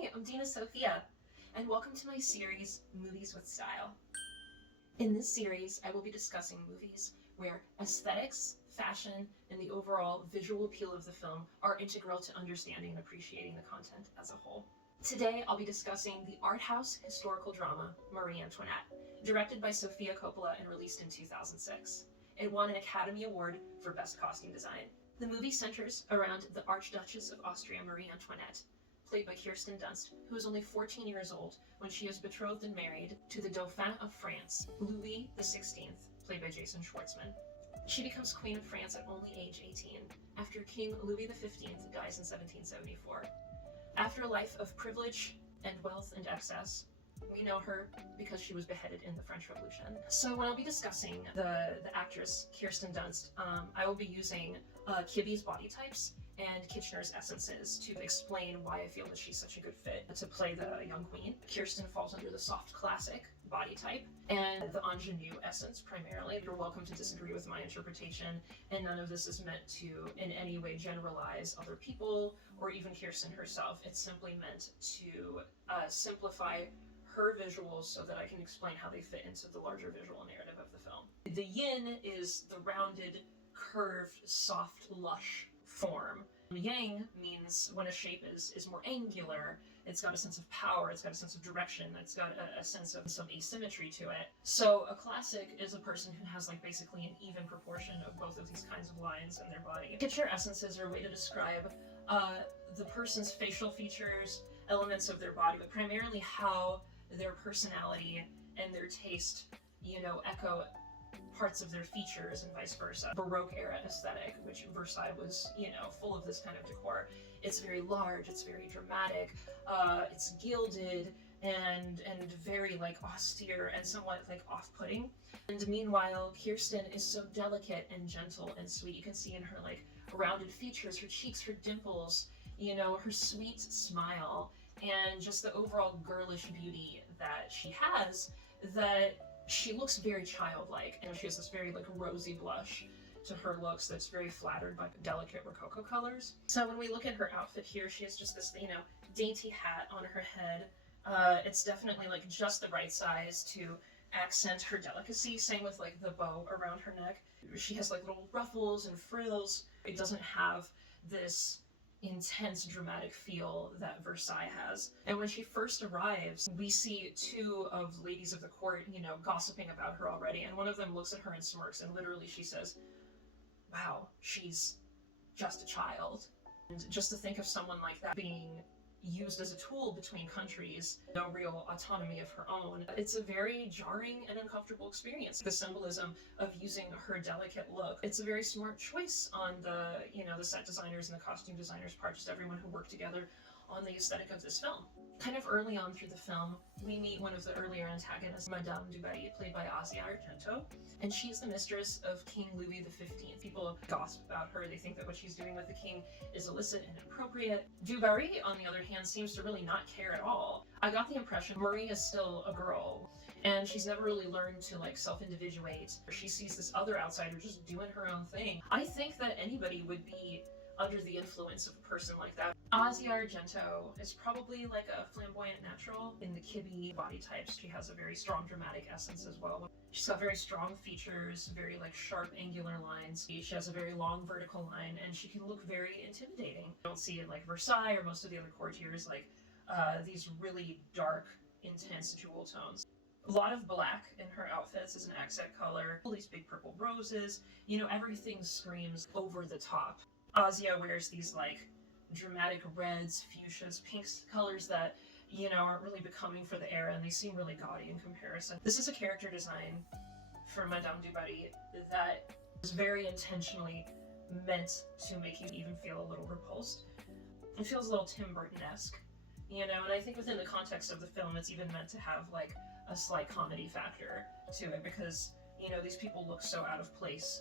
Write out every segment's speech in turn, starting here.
Hi, I'm Dina Sofia, and welcome to my series, Movies with Style. In this series, I will be discussing movies where aesthetics, fashion, and the overall visual appeal of the film are integral to understanding and appreciating the content as a whole. Today, I'll be discussing the art house historical drama, Marie Antoinette, directed by Sofia Coppola and released in 2006. It won an Academy Award for Best Costume Design. The movie centers around the Archduchess of Austria, Marie Antoinette, played by Kirsten Dunst, who is only 14 years old when she is betrothed and married to the Dauphin of France, Louis XVI, played by Jason Schwartzman. She becomes Queen of France at only age 18, after King Louis XV dies in 1774. After a life of privilege and wealth and excess, we know her because she was beheaded in the French Revolution. So when I'll be discussing the actress Kirsten Dunst, I will be using Kibbe's body types and Kitchener's essences to explain why I feel that she's such a good fit to play the young queen. Kirsten falls under the soft classic body type and the ingenue essence primarily. You're welcome to disagree with my interpretation, and none of this is meant to in any way generalize other people or even Kirsten herself. It's simply meant to simplify her visuals so that I can explain how they fit into the larger visual narrative of the film. The yin is the rounded, curved, soft, lush form. Yang means when a shape is more angular, it's got a sense of power, it's got a sense of direction, it's got a sense of some asymmetry to it. So a classic is a person who has like basically an even proportion of both of these kinds of lines in their body. Kitchener essences are a way to describe the person's facial features, elements of their body, but primarily how their personality and their taste, echo parts of their features and vice versa. Baroque era aesthetic, which Versailles was, full of this kind of decor. It's very large, it's very dramatic, it's gilded and very like austere and somewhat like off-putting. And meanwhile, Kirsten is so delicate and gentle and sweet. You can see in her like rounded features, her cheeks, her dimples, her sweet smile, and just the overall girlish beauty that she has, that she looks very childlike, and she has this very like rosy blush to her looks that's very flattered by delicate rococo colors. So when we look at her outfit here, she has just this, dainty hat on her head. It's definitely like just the right size to accent her delicacy. Same with like the bow around her neck. She has like little ruffles and frills. It doesn't have this intense dramatic feel that Versailles has. And when she first arrives, we see two of the ladies of the court, gossiping about her already, and one of them looks at her and smirks, and literally she says, "Wow, she's just a child." And just to think of someone like that being used as a tool between countries, no real autonomy of her own, it's a very jarring and uncomfortable experience. The symbolism of using her delicate look, it's a very smart choice on the set designers and the costume designers' part, just everyone who worked together on the aesthetic of this film. Kind of early on through the film, we meet one of the earlier antagonists, Madame du Barry, played by Argento, and she's the mistress of King Louis XV. People gossip about her. They think that what she's doing with the king is illicit and inappropriate. Du Barry, on the other hand, seems to really not care at all. I got the impression Marie is still a girl, and she's never really learned to like self-individuate. She sees this other outsider just doing her own thing. I think that anybody would be under the influence of a person like that. Argento is probably like a flamboyant natural. In the Kibbe body types, she has a very strong dramatic essence as well. She's got very strong features, very like sharp angular lines. She has a very long vertical line, and she can look very intimidating. You don't see it like Versailles or most of the other courtiers, like these really dark, intense jewel tones. A lot of black in her outfits as an accent color. All these big purple roses, everything screams over the top. Asia wears these like dramatic reds, fuchsias, pinks, colors that, aren't really becoming for the era, and they seem really gaudy in comparison. This is a character design for Madame du Barry that is very intentionally meant to make you even feel a little repulsed. It feels a little Tim Burton-esque, and I think within the context of the film, it's even meant to have like a slight comedy factor to it, because, these people look so out of place.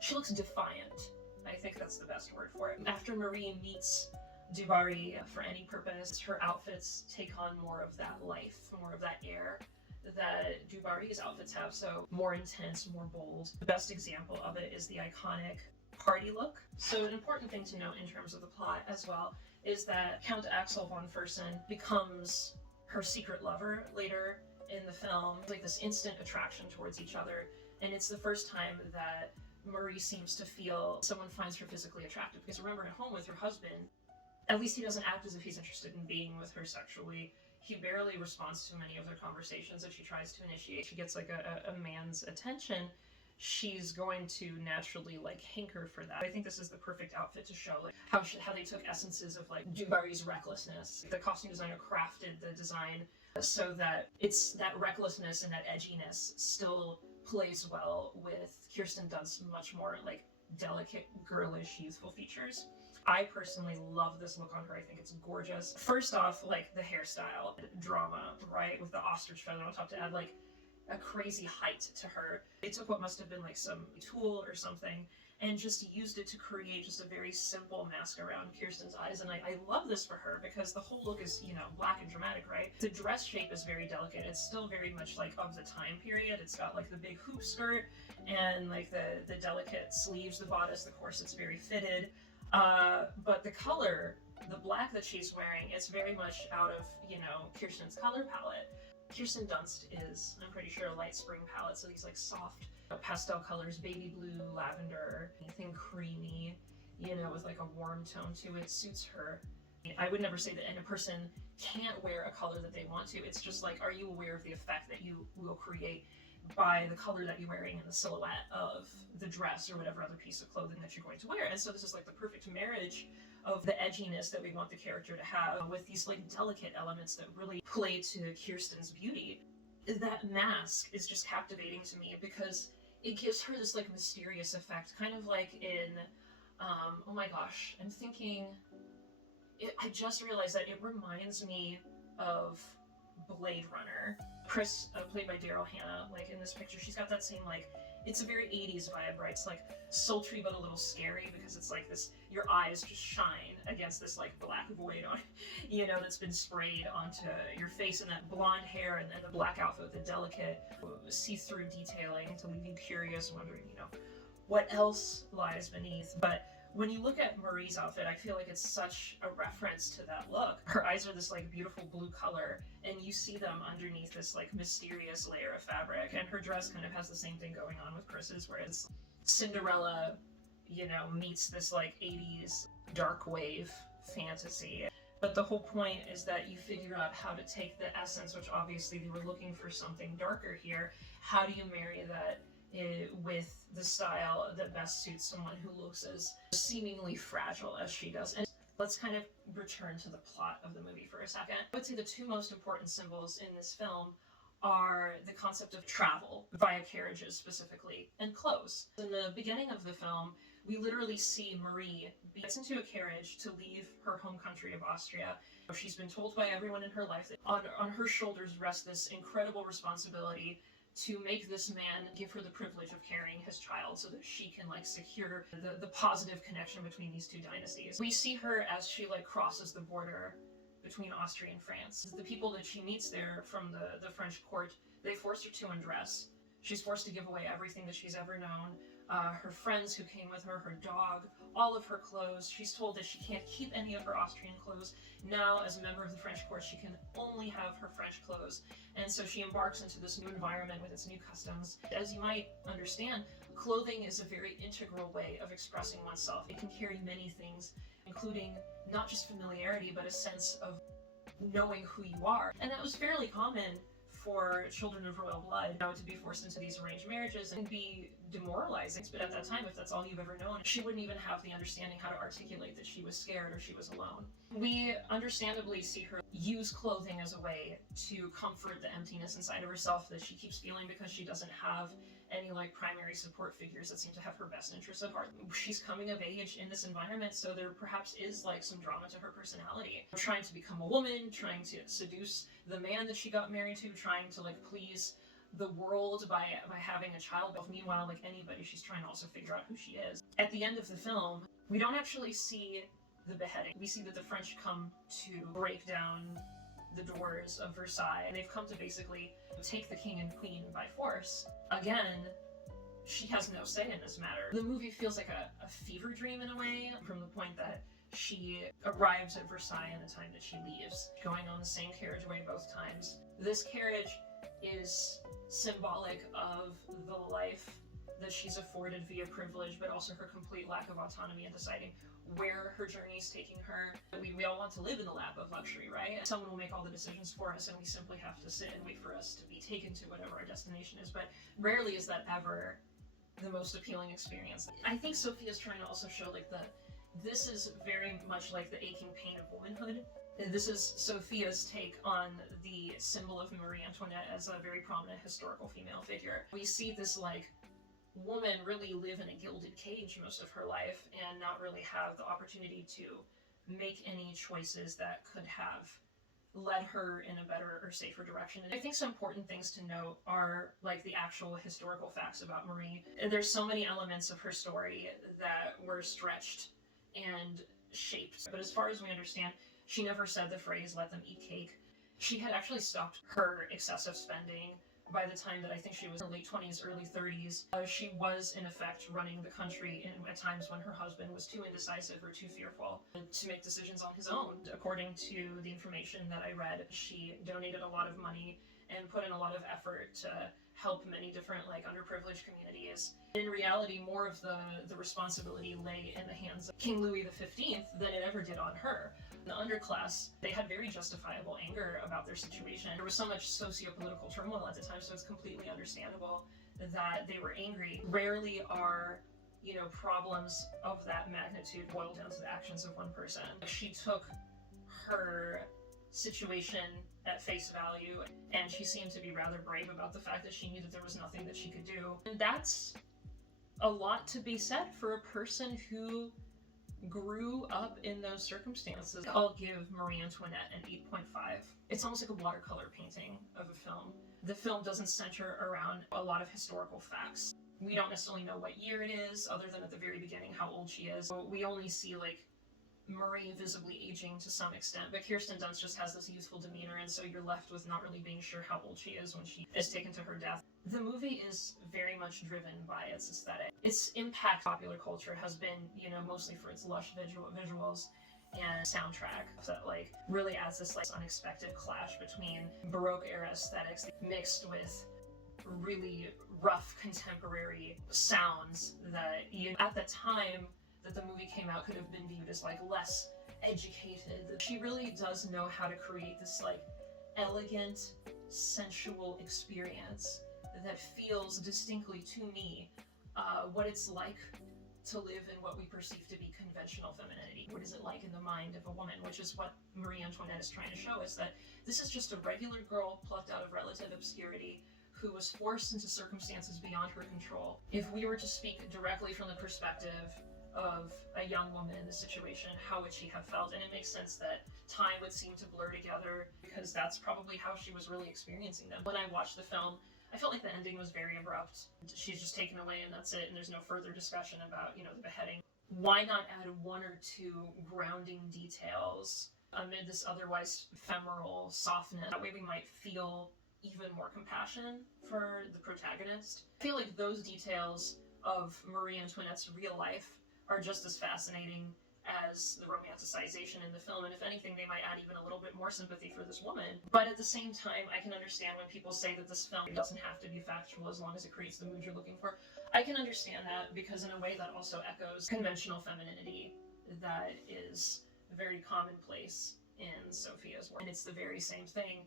She looks defiant. I think that's the best word for it. After Marie meets du Barry for any purpose, her outfits take on more of that life, more of that air that du Barry's outfits have, so more intense, more bold. The best example of it is the iconic party look. So an important thing to note in terms of the plot as well is that Count Axel von Fersen becomes her secret lover later in the film, like this instant attraction towards each other. And it's the first time that Marie seems to feel someone finds her physically attractive. Because remember, at home with her husband, at least he doesn't act as if he's interested in being with her sexually. He barely responds to many of their conversations that she tries to initiate. She gets like a man's attention. She's going to naturally like hanker for that. I think this is the perfect outfit to show like how they took essences of like Du Barry's recklessness. The costume designer crafted the design so that it's that recklessness and that edginess still plays well with Kirsten Dunst's much more like delicate, girlish, youthful features. I personally love this look on her. I think it's gorgeous. First off, like the hairstyle, drama, right? With the ostrich feather on top to add like a crazy height to her. They took what must have been like some tool or something and just used it to create just a very simple mask around Kirsten's eyes. And I love this for her because the whole look is, you know, black and dramatic, right? The dress shape is very delicate. It's still very much like of the time period. It's got like the big hoop skirt and like the delicate sleeves, the bodice, the corset's very fitted. But the color, the black that she's wearing, it's very much out of, you know, Kirsten's color palette. Kirsten Dunst is, I'm pretty sure, a light spring palette, so these like soft pastel colors, baby blue, lavender, anything creamy, you know, with like a warm tone to it, suits her. I would never say that a person can't wear a color that they want to. It's just like, are you aware of the effect that you will create by the color that you're wearing and the silhouette of the dress or whatever other piece of clothing that you're going to wear? And so this is like the perfect marriage of the edginess that we want the character to have with these like delicate elements that really play to Kirsten's beauty. That mask is just captivating to me because it gives her this like mysterious effect, kind of like in, oh my gosh, I'm thinking, I just realized that it reminds me of Blade Runner. Chris, played by Daryl Hannah, like in this picture, she's got that same like, it's a very 80s vibe, right? It's like sultry but a little scary because it's like this, your eyes just shine against this like black void on, you know, that's been sprayed onto your face, and that blonde hair and then the black outfit, the delicate see-through detailing to leave you curious, wondering, you know, what else lies beneath. But when you look at Marie's outfit, I feel like it's such a reference to that look. Her eyes are this like beautiful blue color, and you see them underneath this like mysterious layer of fabric. And her dress kind of has the same thing going on with Chris's, where it's Cinderella, you know, meets this like 80s dark wave fantasy. But the whole point is that you figure out how to take the essence, which obviously they were looking for something darker here. How do you marry that with the style that best suits someone who looks as seemingly fragile as she does? And let's kind of return to the plot of the movie for a second. I would say the two most important symbols in this film are the concept of travel, via carriages specifically, and clothes. In the beginning of the film, we literally see Marie gets into a carriage to leave her home country of Austria. She's been told by everyone in her life that on her shoulders rests this incredible responsibility to make this man give her the privilege of carrying his child so that she can like secure the positive connection between these two dynasties. We see her as she like crosses the border between Austria and France. The people that she meets there from the French court, they force her to undress. She's forced to give away everything that she's ever known. Her friends who came with her, her dog, all of her clothes. She's told that she can't keep any of her Austrian clothes. Now, as a member of the French court, she can only have her French clothes. And so she embarks into this new environment with its new customs. As you might understand, clothing is a very integral way of expressing oneself. It can carry many things, including not just familiarity, but a sense of knowing who you are. And that was fairly common for children of royal blood, you know, to be forced into these arranged marriages and be demoralizing. But at that time, if that's all you've ever known, she wouldn't even have the understanding how to articulate that she was scared or she was alone. We understandably see her use clothing as a way to comfort the emptiness inside of herself that she keeps feeling because she doesn't have any like primary support figures that seem to have her best interests at heart. She's coming of age in this environment, so there perhaps is like some drama to her personality. Trying to become a woman, trying to seduce the man that she got married to, trying to like please the world by having a child. But meanwhile, like anybody, she's trying to also figure out who she is. At the end of the film, we don't actually see the beheading. We see that the French come to break down the doors of Versailles, and they've come to basically take the king and queen by force. Again, she has no say in this matter. The movie feels like a fever dream in a way, from the point that she arrives at Versailles and the time that she leaves, going on the same carriageway both times. This carriage is symbolic of the life that she's afforded via privilege, but also her complete lack of autonomy in deciding where her journey is taking her. We all want to live in the lap of luxury, right? Someone will make all the decisions for us and we simply have to sit and wait for us to be taken to whatever our destination is, but rarely is that ever the most appealing experience. I think Sophia's trying to also show like this is very much like the aching pain of womanhood. This is Sophia's take on the symbol of Marie Antoinette as a very prominent historical female figure. We see this like woman really live in a gilded cage most of her life and not really have the opportunity to make any choices that could have led her in a better or safer direction. And I think some important things to note are like the actual historical facts about Marie. There's so many elements of her story that were stretched and shaped, but as far as we understand, she never said the phrase "let them eat cake." She had actually stopped her excessive spending by the time that I think she was in her late 20s, early 30s. She was, in effect, running the country at times when her husband was too indecisive or too fearful to make decisions on his own. According to the information that I read, she donated a lot of money and put in a lot of effort to help many different underprivileged communities. In reality, more of the responsibility lay in the hands of King Louis XV than it ever did on her. The underclass, they had very justifiable anger about their situation. There was so much socio-political turmoil at the time, so it's completely understandable that they were angry. Rarely are, problems of that magnitude boiled down to the actions of one person. She took her situation at face value, and she seemed to be rather brave about the fact that she knew that there was nothing that she could do. And that's a lot to be said for a person who grew up in those circumstances. I'll give Marie Antoinette an 8.5. It's almost like a watercolor painting of a film. The film doesn't center around a lot of historical facts. We don't necessarily know what year it is, other than at the very beginning how old she is. We only see Marie visibly aging to some extent, but Kirsten Dunst just has this youthful demeanor, and so you're left with not really being sure how old she is when she is taken to her death. The movie is very much driven by its aesthetic. Its impact on popular culture has been, mostly for its lush visuals and soundtrack that really adds this unexpected clash between Baroque era aesthetics mixed with really rough contemporary sounds that at the time that the movie came out could have been viewed as less educated. She really does know how to create this elegant, sensual experience that feels distinctly to me what it's like to live in what we perceive to be conventional femininity. What is it like in the mind of a woman, which is what Marie Antoinette is trying to show us, that this is just a regular girl plucked out of relative obscurity who was forced into circumstances beyond her control. If we were to speak directly from the perspective of a young woman in this situation, how would she have felt? And it makes sense that time would seem to blur together because that's probably how she was really experiencing them. When I watched the film, I felt like the ending was very abrupt. She's just taken away and that's it, and there's no further discussion about, the beheading. Why not add one or two grounding details amid this otherwise ephemeral softness? That way we might feel even more compassion for the protagonist. I feel like those details of Marie Antoinette's real life are just as fascinating as the romanticization in the film, and if anything, they might add even a little bit more sympathy for this woman. But at the same time, I can understand when people say that this film doesn't have to be factual as long as it creates the mood you're looking for. I can understand that, because in a way that also echoes conventional femininity that is very commonplace in Sophia's work. And it's the very same thing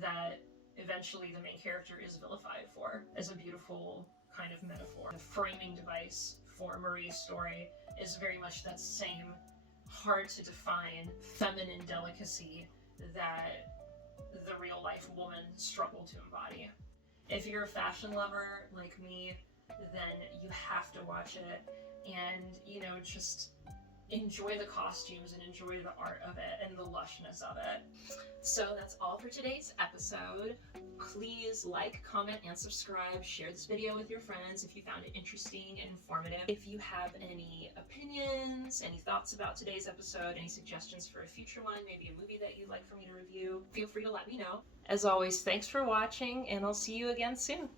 that eventually the main character is vilified for, as a beautiful kind of metaphor. The framing device for Marie's story is very much that same hard to define feminine delicacy that the real life woman struggled to embody. If you're a fashion lover like me, then you have to watch it and, just enjoy the costumes and enjoy the art of it and the lushness of it. So that's all for today's episode. Please like, comment, and subscribe. Share this video with your friends if you found it interesting and informative. If you have any opinions, any thoughts about today's episode, any suggestions for a future one, maybe a movie that you'd like for me to review, feel free to let me know. As always, thanks for watching, and I'll see you again soon.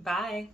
Bye!